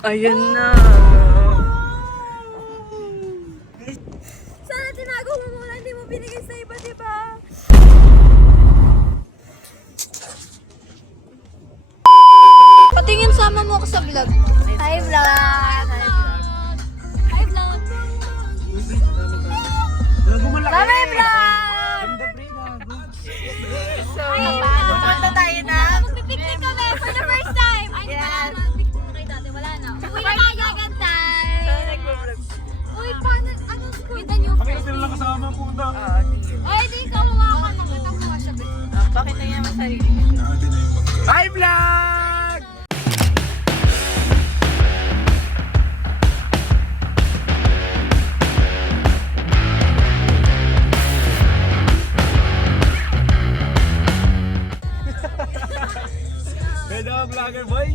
Ayun na. Sana tinago mo muna, hindi mo binigay sa iba, diba? Patingin, sama mo ako sa vlog. Hi, vlog! Hi, vlog! Bye, vlog! So, pupunta tayo na. Magpipiknik kami for the first time. Ay, yes. Magpipiknik na kayo dati, wala na. Uy, na tayo agad tayo. Uy, paano, ano school? With the new friend. Pakita lang kasama po na. Ay, di ka huwakan. Nakita mo nga siya. Bakit na yan masarili? Hi, vlog! Hello, vlogger boy!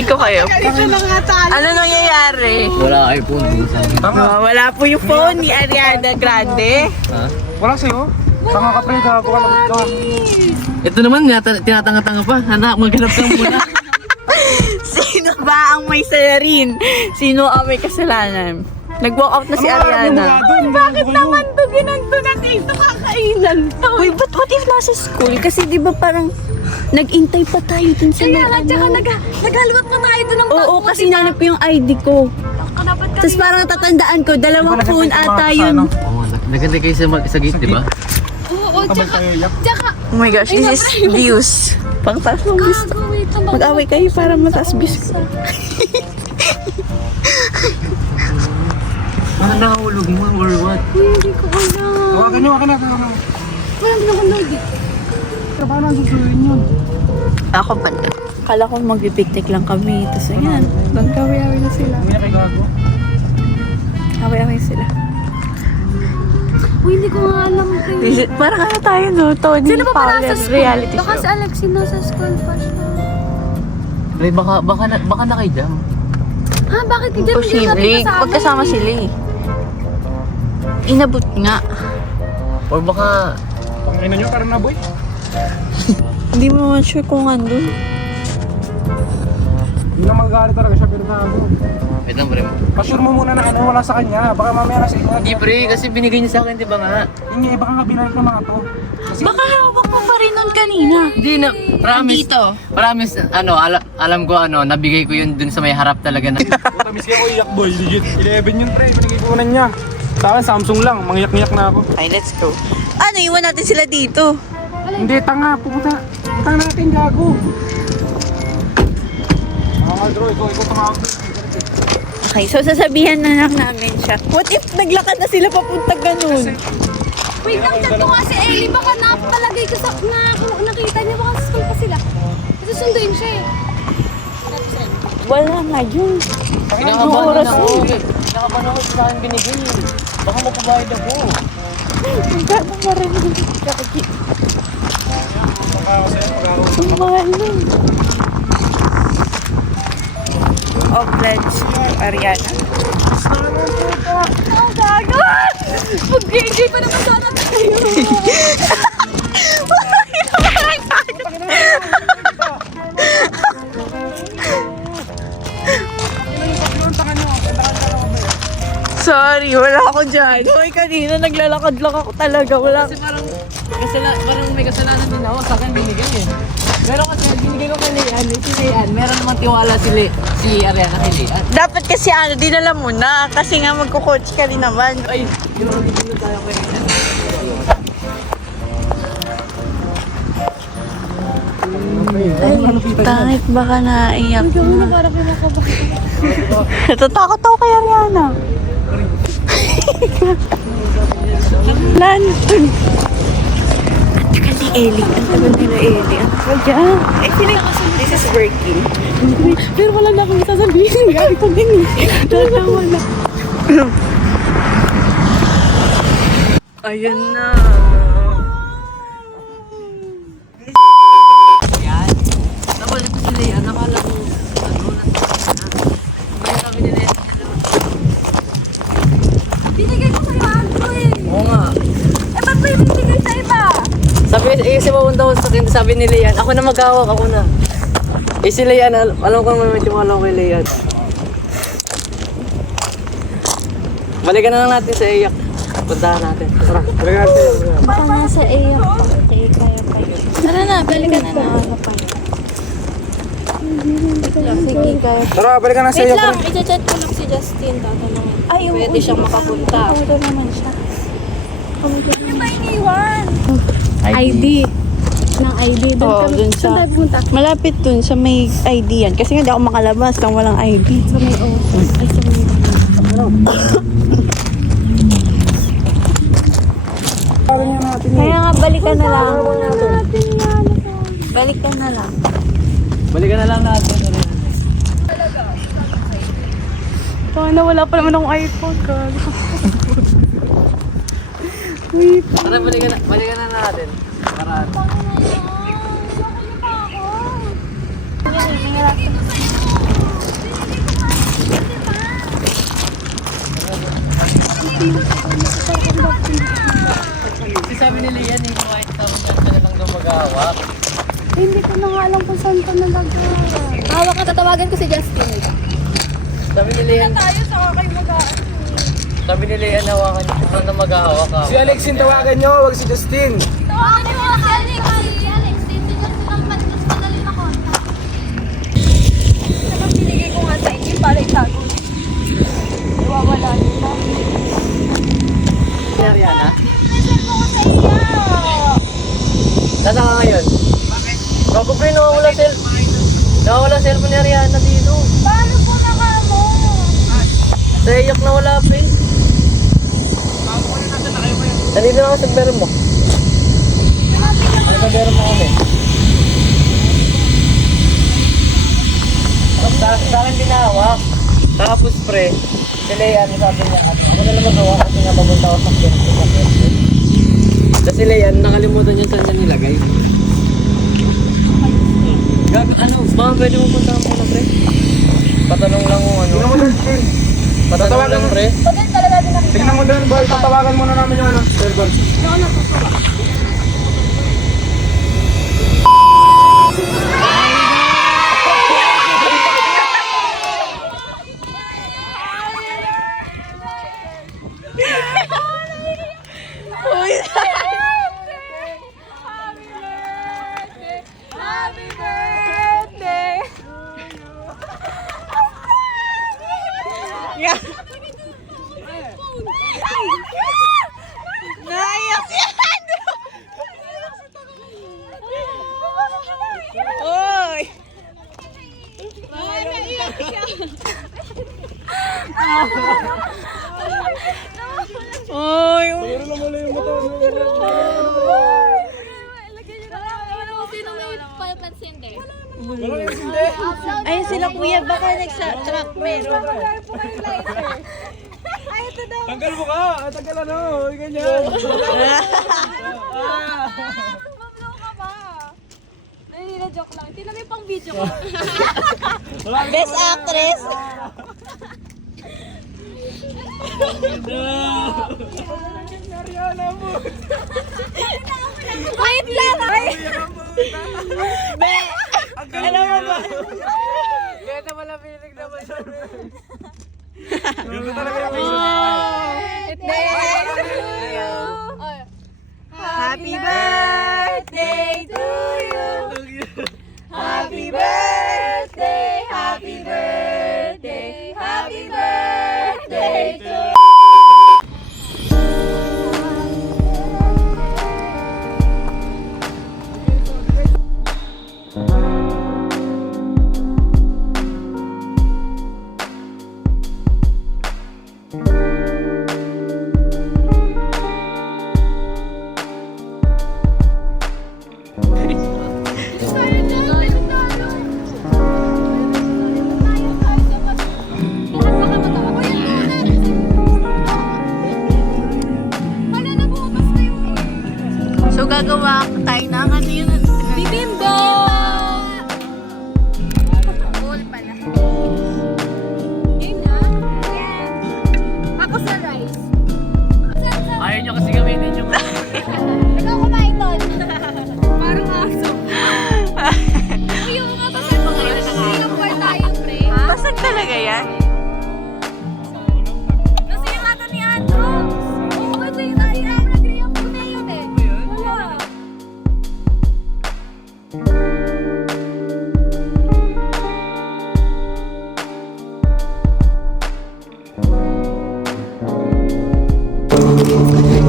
Ko kayo. Ano nangyayari? Wala iPhone. Wala po yung phone ni Ariana Grande. Wala sa'yo? Tanga ka pre, gago ka lang ito. Ito naman, tinatanga-tanga pa. Maghanap ka muna. Sino ba ang may salarin? Sino ang may kasalanan? Nag-walk out na si Ariana. Bakit naman to ginanto na dito kakainan to? Uy, what if nasa school? Kasi di ba parang nag-intay pa tayo dun sa Kaya may lang, tsaka naghalwat pa tayo doon ng Oo, kasi nanap ko yung ID ko. Tapos parang tatandaan ko, dalawang phone ata yun. Oo, naganda kayo sa gate, di ba? Oo, Tabay tayo, yak. tsaka, Oh my gosh, this is views. Pang taas ng views. wait lang. Mag-away kayo para mataas views ko. Ano nahulog mo or what? Hindi ko alam. Hawakan nyo, hawakan na. Wala mo ako load eh. Paano ang susuhin yun? Ako pa. Kala ko mag-picnic lang kami. Tapos ayan, magkawi-awi na sila. Uy, kay gago. Awi-awi sila. Uy, hindi ko nga alam kayo. Parang ano tayo no? Tony Sino ba pala Fowler sa school? reality Baka si show. Alexin nasa school pa siya. Ay, baka nakijam. Ha? Bakit hindi Posible. Magkasama sila eh. Inabot nga. Or baka... Pangina nyo, parang naboy. Hindi mo naman sure kung andun. Hindi na magagalit talaga siya, pero gago. Wait lang, pre. Pa-sure mo muna na ano, wala sa kanya. Baka mamaya na sa inyo. Hindi, pre. Kasi binigay niya sa akin, di ba nga? Yung iba kang kabilang ng mga to. Kasi Baka hawak mo pa rin nun kanina. Hindi na. Promise. Dito. Promise, alam ko, nabigay ko yun dun sa may harap talaga na. puta miski ako iyak boy, legit. 11 yun pre, pinagikunan niya. Sa akin, Samsung lang, mangiyak-ngiyak na ako. Okay, let's go. Ano, iwan natin sila dito. Hindi, tanga, pumunta. Tanga natin, gago. Bro, ikaw tumawag. Okay, so sasabihan na lang namin siya. What if naglakad na sila papunta ganun? Wait lang, chat ko nga si Ellie. Baka napalagay ko sa... nakita niya baka sa school pa sila. Susunduin siya eh. Wala nga yun. Pinakabahan oras na ako. yun. Pinakabahan ako sa akin binigay. Baka mapabayad ako. Gano'n pa rin yung kaki. Ang mahal nun. Oh, pledge to Ariana. Oh, gago! Mag-enjoy pa naman sana tayo. Sorry, wala ako dyan. Hoy, kanina naglalakad lang ako talaga. Wala Kasi parang may kasalanan din ako. Sa akin binigay eh. Pero kasi binigay ko kay Leanne, si Leanne, meron namang tiwala si Ariana kay Leanne. Dapat kasi dinala mo na. Kasi nga magko-coach ka rin naman. Ay, ginagawa tayo kay Leanne. Ay, tangit baka naiyak Ikaw muna na. para kinakabahan. Natatakot ako kay Ariana. Lan. Teka, Ellie. Ang tagal nila Ellie. Ano ba dyan? Eh, this is working. Pero wala na akong sasabihin. Gari ko din eh. Talaga wala. Ayun na. Yan. Nawala ko sila yan. Nakala ko, natapos na. Ngayon sabi nila yan. Binigay ko kay Andrew eh. Oo nga. Eh, ba't may binigay sa iba? Sabi, si Mawon daw sa akin, sabi ni Leanne, ako na maghawak, ako na. Si Leanne, alam ko naman may tiwala ko kay Leanne. Balikan na lang natin sa iyak. Puntahan natin. Tara. Talaga natin. Baka nasa iyo pa. Kaya pa yun. Tara na, balikan na ano pa yun. Sige, kaya. Tara, balikan na sa Wait iyo. lang, i-chat ko lang si Justin. Tatanungin. Ay, pwede siyang makapunta. Pwede naman siya. Ano ba iniwan? ID. Ng ID. Oo, dun Saan sa... tayo pumunta? Malapit dun sa may ID yan. Kasi nga di ako makalabas nang walang ID. Sa may O. Ay, sa may Kaya nga, balikan na lang. Balikan na lang. Balikan na lang natin. Sana wala pa naman akong iPhone, girl. Tara, balikan na natin. Para kasi sabi ni Leanne, yung white town yan ka na lang daw maghahawak. Hindi ko na nga alam kung saan ka nalagay. Hawak ka, tatawagan ko si Justin. Sabi ni Leanne, Tayo, saka kayo sabi ni Leanne, hawakan niyo kung na maghahawak ka. Si Alex yung tawagan nyo, wag si Justin. Tawagan mo si Alex. Alex, hindi ka silang patas madali na kontak. Naman binigay ko nga sa inyo para itago. Iwawala nyo na. Si Ariana, Present mo ko sa iyo. nasa ka ngayon? Bago pre, nawawala cellphone ni Ariana dito. Paano po na ka mo? Sa iyak na wala pre. Nandito na ako sa bero mo. Ano sa bero mo kami? Sa akin binahawak. Tapos pre, si Leanne sabi niya, ako na naman hawak kasi nga papunta ako sa kento. Kasi Leanne, nakalimutan niya saan niya nilagay. Ano, baka pwede mo punta ka muna pre? Patanong lang kung ano. Tingnan mo Justin. Patanong lang pre. Pagkat talaga din ako. Tingnan mo doon, boy. Tatawagan muna namin yung ano. Cellphone. Happy birthday! Yeah. Naiyak yan! Oy! Oy! Pero na muna yung mata. Ayun sila kuya, baka nagsa-truck meron. Tanggal mo ka. Tanggal ano. Ganyan. Joke lang. Tingnan mo yung pang video ko. Best actress. Wait lang! Be! Alam mo ba? Kaya na malapilig naman siya. Ganun talaga yung Happy birthday to you. Happy birthday, happy birthday, happy birthday to you. tayo na. Ano yun? Bibimbo! All pala. Yun na? Yes. Ako sa rice. Ayaw nyo kasi gamitin yung... Ikaw kumain doon. Parang aso. Uy, yung nga basag mo ngayon. Sinapor tayo, pre. Basag talaga yan? Kasi yung ata ni Andrew. Oo, ito yung nag-react ko na yun eh. Wala.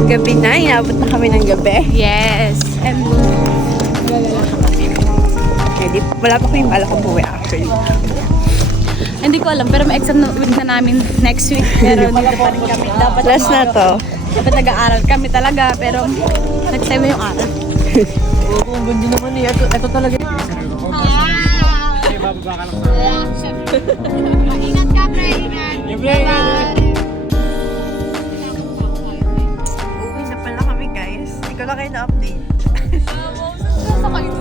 Gabi na, inabot na kami ng gabi. Yes. And Wala pa kami bala kung buwi actually. hindi ko alam, pero may exam na week na namin next week. Pero dito pa rin kami. Dapat Last na to. dapat nag-aaral kami talaga, pero nag-time yung aral. Oo, ang ganda naman eh. Ito talaga. Okay, bababa ka lang sa... Ingat ka, pre. Ingat. Uwi na pala kami guys. Hindi ko lang kayo na-update. Saan kayo?